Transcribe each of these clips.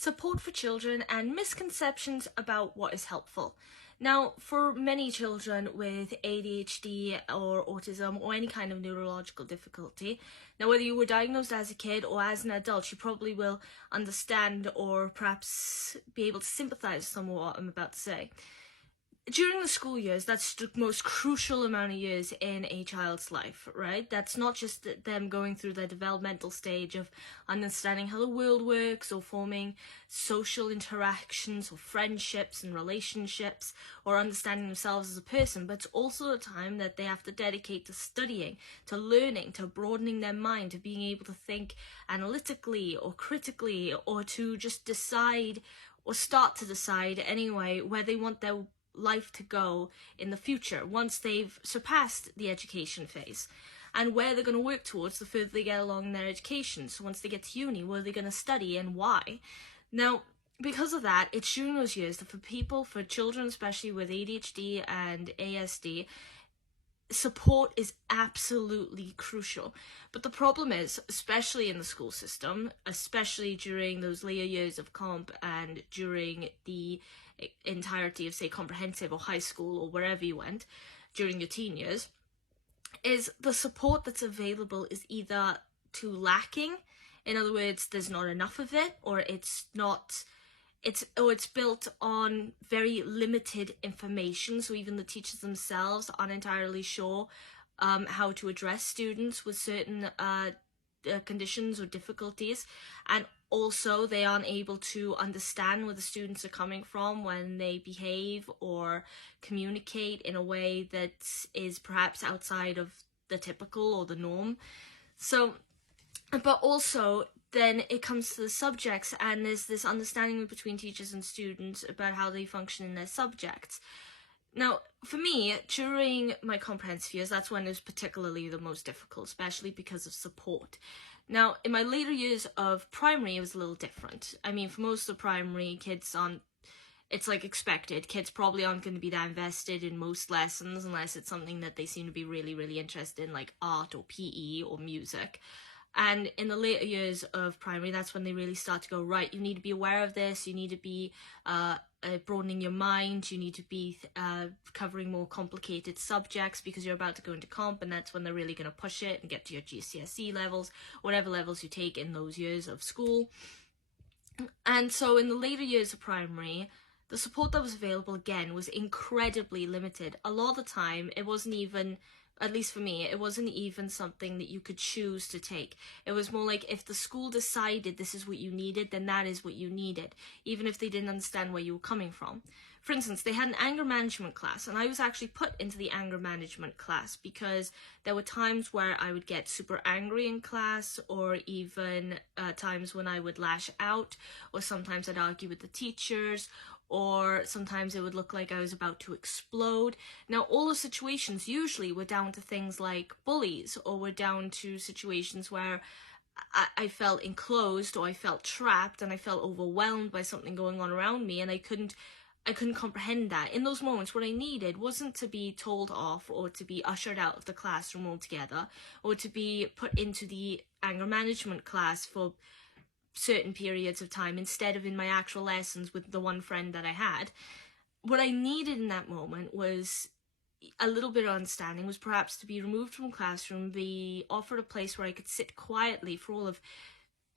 Support for children and misconceptions about what is helpful. Now, for many children with ADHD or autism or any kind of neurological difficulty, now whether you were diagnosed as a kid or as an adult, you probably will understand or perhaps be able to sympathize with some of what I'm about to say. During the school years, that's the most crucial amount of years in a child's life, right? That's not just them going through their developmental stage of understanding how the world works or forming social interactions or friendships and relationships or understanding themselves as a person, but it's also a time that they have to dedicate to studying, to learning, to broadening their mind, to being able to think analytically or critically, or to just decide or start to decide anyway where they want their life to go in the future once they've surpassed the education phase, and where they're going to work towards the further they get along in their education. So once they get to uni, what are they going to study and why? Now, because of that, it's during those years that for children especially with ADHD and ASD, support is absolutely crucial. But the problem is, especially in the school system, especially during those later years of comp and during the entirety of, say, comprehensive or high school or wherever you went during your teen years, is the support that's available is either too lacking. In other words, there's not enough of it, or it's built on very limited information, so even the teachers themselves aren't entirely sure how to address students with certain conditions or difficulties, and also they aren't able to understand where the students are coming from when they behave or communicate in a way that is perhaps outside of the typical or the norm. So, but also then it comes to the subjects, and there's this understanding between teachers and students about how they function in their subjects. Now, for me, during my comprehensive years, that's when it was particularly the most difficult, especially because of support. Now, in my later years of primary, it was a little different. I mean, for most of primary, kids it's like expected. Kids probably aren't going to be that invested in most lessons unless it's something that they seem to be really, really interested in, like art or PE or music. And in the later years of primary, that's when they really start to go, right, you need to be aware of this, you need to be broadening your mind, you need to be covering more complicated subjects because you're about to go into comp, and that's when they're really going to push it and get to your GCSE levels, whatever levels you take in those years of school. And so in the later years of primary, the support that was available, again, was incredibly limited. A lot of the time, it wasn't even, at least for me, it wasn't even something that you could choose to take. It was more like if the school decided this is what you needed, then that is what you needed, even if they didn't understand where you were coming from. For instance, they had an anger management class, and I was actually put into the anger management class because there were times where I would get super angry in class, or even times when I would lash out, or sometimes I'd argue with the teachers, or sometimes it would look like I was about to explode. Now, all those situations usually were down to things like bullies, or were down to situations where I felt enclosed, or I felt trapped, and I felt overwhelmed by something going on around me, and I couldn't comprehend that. In those moments, what I needed wasn't to be told off or to be ushered out of the classroom altogether, or to be put into the anger management class for certain periods of time instead of in my actual lessons with the one friend that I had. What I needed in that moment was a little bit of understanding, was perhaps to be removed from classroom, be offered a place where I could sit quietly for all of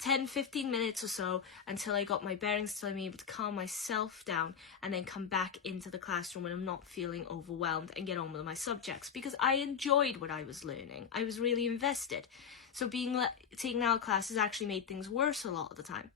10-15 minutes or so until I got my bearings, till I'm able to calm myself down and then come back into the classroom when I'm not feeling overwhelmed and get on with my subjects, because I enjoyed what I was learning. I was really invested. So taking out classes actually made things worse a lot of the time.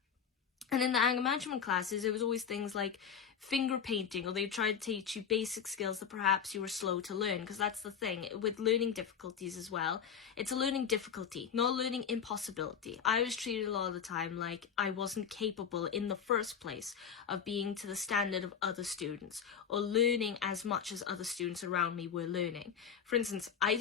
And in the anger management classes, it was always things like finger painting, or they tried to teach you basic skills that perhaps you were slow to learn, because that's the thing with learning difficulties as well. It's a learning difficulty, not a learning impossibility. I was treated a lot of the time like I wasn't capable in the first place of being to the standard of other students, or learning as much as other students around me were learning. For instance, I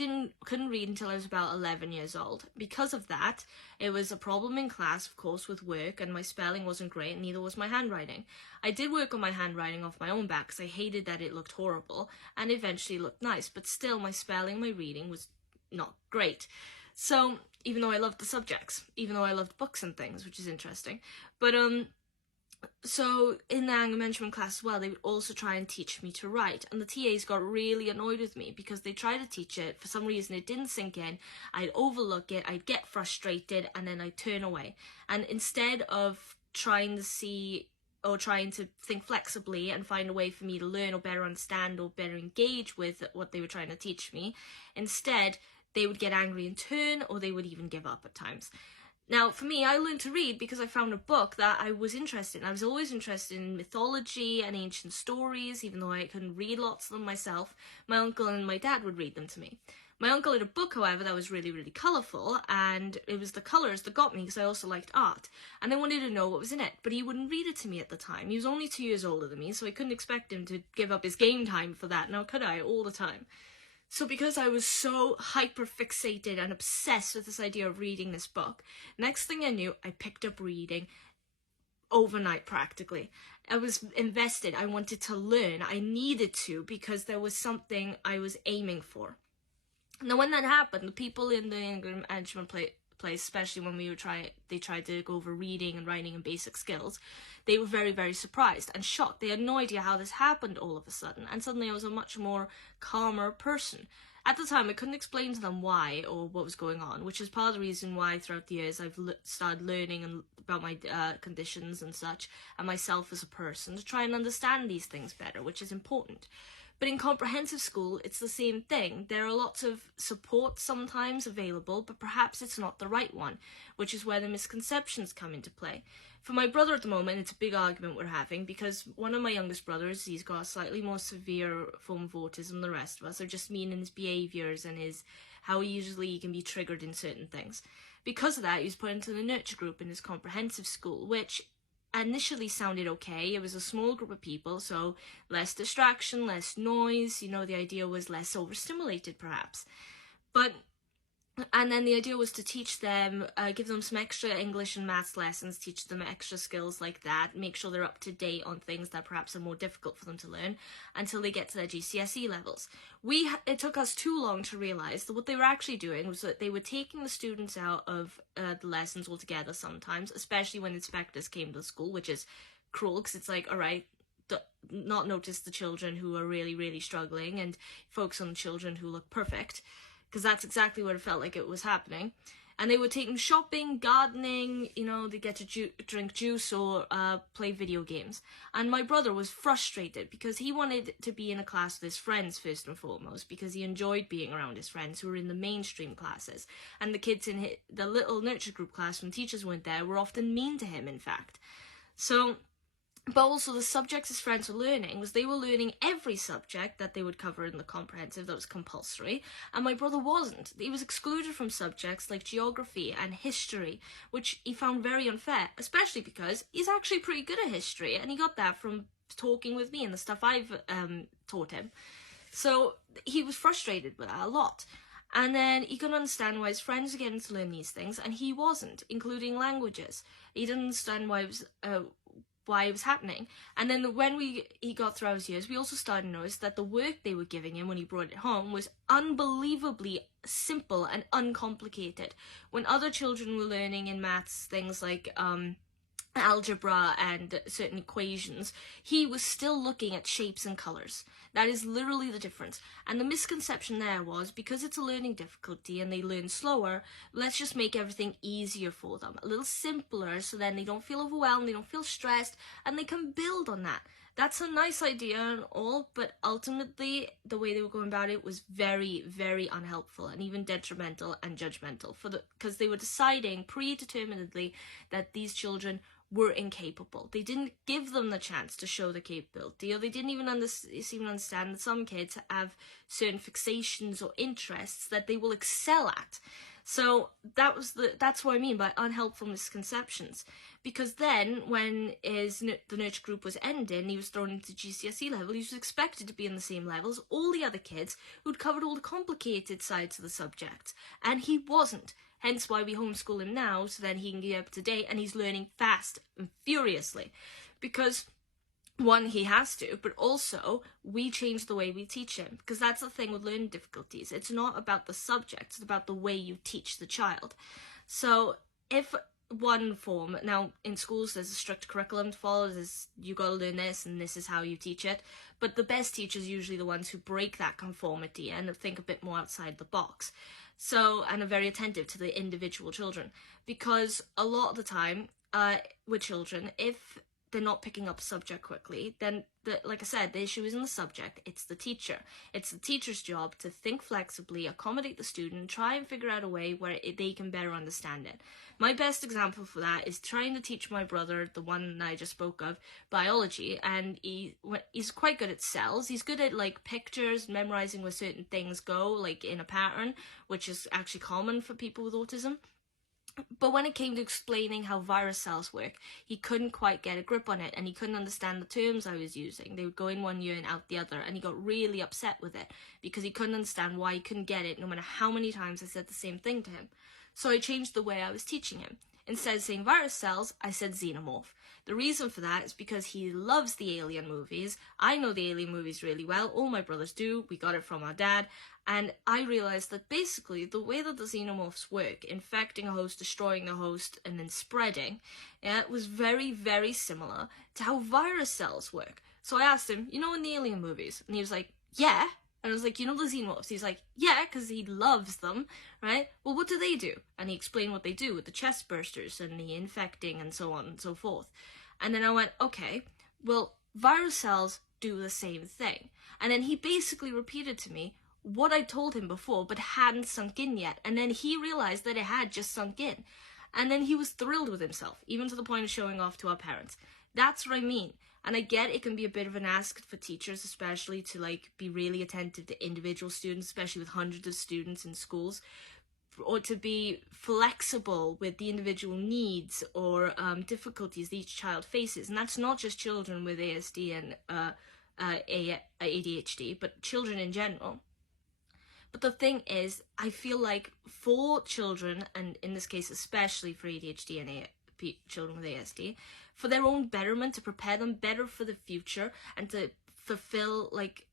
couldn't read until I was about 11 years old. Because of that, it was a problem in class, of course, with work, and my spelling wasn't great, and neither was my handwriting. I did work on my handwriting off my own back because I hated that it looked horrible, and eventually looked nice, but still my spelling, my reading was not great. So even though I loved the subjects, even though I loved books and things, which is interesting, but So in the anger management class as well, they would also try and teach me to write, and the TAs got really annoyed with me because they tried to teach it. For some reason it didn't sink in. I'd overlook it, I'd get frustrated, and then I'd turn away. And instead of trying to see or trying to think flexibly and find a way for me to learn or better understand or better engage with what they were trying to teach me, instead they would get angry in turn, or they would even give up at times. Now, for me, I learned to read because I found a book that I was interested in. I was always interested in mythology and ancient stories, even though I couldn't read lots of them myself. My uncle and my dad would read them to me. My uncle had a book, however, that was really, really colourful, and it was the colours that got me because I also liked art. And I wanted to know what was in it, but he wouldn't read it to me at the time. He was only 2 years older than me, so I couldn't expect him to give up his game time for that, now could I, all the time? So because I was so hyper-fixated and obsessed with this idea of reading this book, next thing I knew, I picked up reading overnight practically. I was invested, I wanted to learn, I needed to, because there was something I was aiming for. Now when that happened, the people in the anger management place, especially when they tried to go over reading and writing and basic skills, they were very, very surprised and shocked. They had no idea how this happened all of a sudden, and suddenly I was a much more calmer person. At the time, I couldn't explain to them why or what was going on, which is part of the reason why throughout the years I've started learning about my conditions and such, and myself as a person, to try and understand these things better, which is important. But in comprehensive school, it's the same thing. There are lots of support sometimes available, but perhaps it's not the right one, which is where the misconceptions come into play. For my brother at the moment, it's a big argument we're having because one of my youngest brothers, he's got a slightly more severe form of autism than the rest of us, or just mean in his behaviours and how easily he can be triggered in certain things. Because of that, he was put into the nurture group in his comprehensive school, which initially sounded okay. It was a small group of people, so less distraction, less noise, the idea was less overstimulated perhaps. And then the idea was to teach them, give them some extra English and maths lessons, teach them extra skills like that, make sure they're up to date on things that perhaps are more difficult for them to learn until they get to their GCSE levels. It took us too long to realise that what they were actually doing was that they were taking the students out of the lessons altogether sometimes, especially when inspectors came to the school, which is cruel because it's like, all right, not notice the children who are really, really struggling and focus on the children who look perfect, because that's exactly what it felt like it was happening. And they would take them shopping, gardening, they get to drink juice or play video games. And my brother was frustrated because he wanted to be in a class with his friends first and foremost, because he enjoyed being around his friends who were in the mainstream classes. And the kids in the little nurture group class, when teachers weren't there, were often mean to him, in fact. But also the subjects his friends were learning was they were learning every subject that they would cover in the comprehensive that was compulsory, and my brother wasn't. He was excluded from subjects like geography and history, which he found very unfair, especially because he's actually pretty good at history, and he got that from talking with me and the stuff I've taught him. So he was frustrated with that a lot. And then he couldn't understand why his friends were getting to learn these things, and he wasn't, including languages. He didn't understand why it was happening. And then when he got through his years, we also started to notice that the work they were giving him when he brought it home was unbelievably simple and uncomplicated. When other children were learning in maths things like algebra and certain equations, he was still looking at shapes and colours. That is literally the difference. And the misconception there was, because it's a learning difficulty and they learn slower, let's just make everything easier for them, a little simpler, so then they don't feel overwhelmed, they don't feel stressed, and they can build on that. That's a nice idea and all, but ultimately the way they were going about it was very, very unhelpful and even detrimental and judgmental, because they were deciding predeterminedly that these children were incapable. They didn't give them the chance to show the capability, or they didn't even understand that some kids have certain fixations or interests that they will excel at. So that's what I mean by unhelpful misconceptions. Because then, when the nurture group was ending, he was thrown into GCSE level, he was expected to be in the same level as all the other kids who'd covered all the complicated sides of the subject. And he wasn't. Hence why we homeschool him now, so then he can get up to date, and he's learning fast and furiously. Because, one, he has to, but also we change the way we teach him. Because that's the thing with learning difficulties. It's not about the subject, it's about the way you teach the child. So if one form. Now, in schools, there's a strict curriculum to follow. There's, you got to learn this, and this is how you teach it. But the best teachers are usually the ones who break that conformity and think a bit more outside the box. So, and are very attentive to the individual children. Because a lot of the time, with children, if they're not picking up subject quickly, then, like I said, the issue isn't the subject, it's the teacher. It's the teacher's job to think flexibly, accommodate the student, try and figure out a way where they can better understand it. My best example for that is trying to teach my brother, the one I just spoke of, biology, and he's quite good at cells. He's good at, like, pictures, memorizing where certain things go, like in a pattern, which is actually common for people with autism. But when it came to explaining how virus cells work, he couldn't quite get a grip on it, and he couldn't understand the terms I was using. They would go in one ear and out the other, and he got really upset with it because he couldn't understand why he couldn't get it, no matter how many times I said the same thing to him. So I changed the way I was teaching him. Instead of saying virus cells, I said xenomorph. The reason for that is because he loves the Alien movies. I know the Alien movies really well. All my brothers do. We got it from our dad. And I realized that basically the way that the xenomorphs work, infecting a host, destroying the host, and then spreading, was very, very similar to how virus cells work. So I asked him, you know, in the Alien movies? And he was like, yeah. And I was like, you know the xenomorphs? He's like, yeah, because he loves them, right? Well, what do they do? And he explained what they do with the chest bursters and the infecting and so on and so forth. And then I went, okay, well, virus cells do the same thing. And then he basically repeated to me what I told him before, but hadn't sunk in yet. And then he realized that it had just sunk in. And then he was thrilled with himself, even to the point of showing off to our parents. That's what I mean. And I get it can be a bit of an ask for teachers, especially to, like, be really attentive to individual students, especially with hundreds of students in schools, or to be flexible with the individual needs or difficulties that each child faces. And that's not just children with ASD and ADHD, but children in general. But the thing is, I feel like for children, and in this case especially for ADHD and children with ASD, for their own betterment, to prepare them better for the future and to fulfill, like,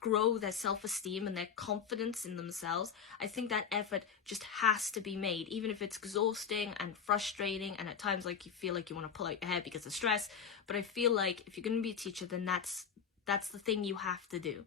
grow their self-esteem and their confidence in themselves, I think that effort just has to be made, even if it's exhausting and frustrating, and at times, like, you feel like you want to pull out your hair because of stress. But I feel like if you're going to be a teacher, then that's the thing you have to do.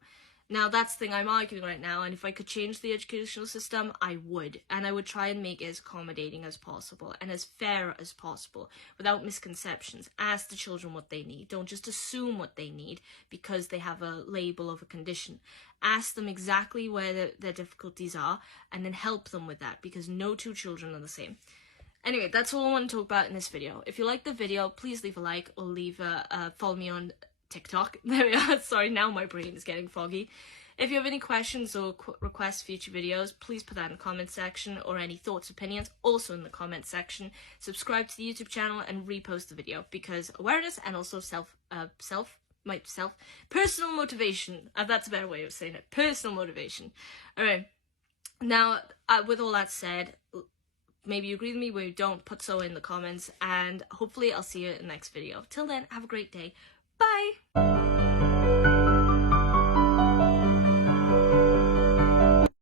Now, that's the thing I'm arguing right now, and if I could change the educational system, I would. And I would try and make it as accommodating as possible and as fair as possible, without misconceptions. Ask the children what they need. Don't just assume what they need because they have a label of a condition. Ask them exactly where their difficulties are, and then help them with that, because no two children are the same. Anyway, that's all I want to talk about in this video. If you like the video, please leave a like, or follow me on TikTok. There we are. Sorry, now my brain is getting foggy. If you have any questions or requests for future videos, please put that in the comment section, or any thoughts, opinions, also in the comment section. Subscribe to the YouTube channel and repost the video, because awareness and also personal motivation. That's a better way of saying it. Personal motivation. Alright. Now, with all that said, maybe you agree with me, maybe you don't, put so in the comments, and hopefully I'll see you in the next video. Till then, have a great day. Bye!